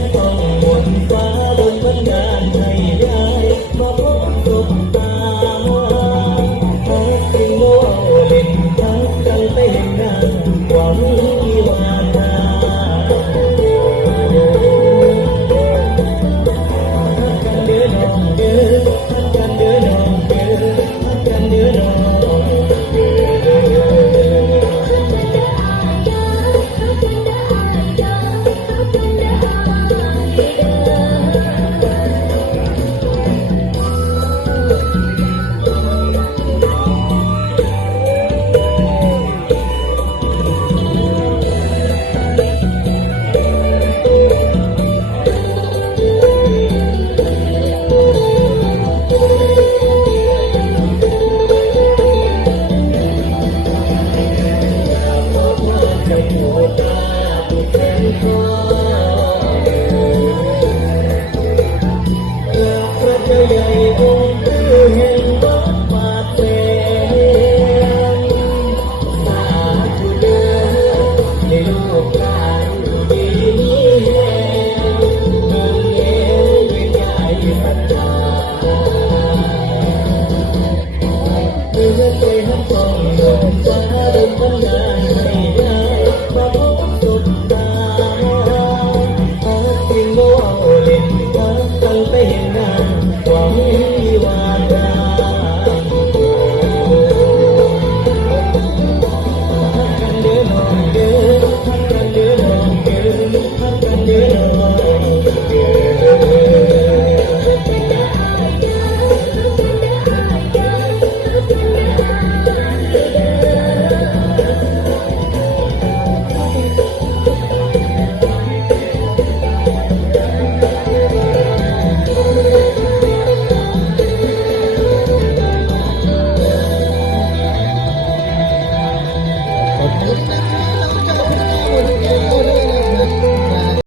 let go. เราเจ้ใหญ่อง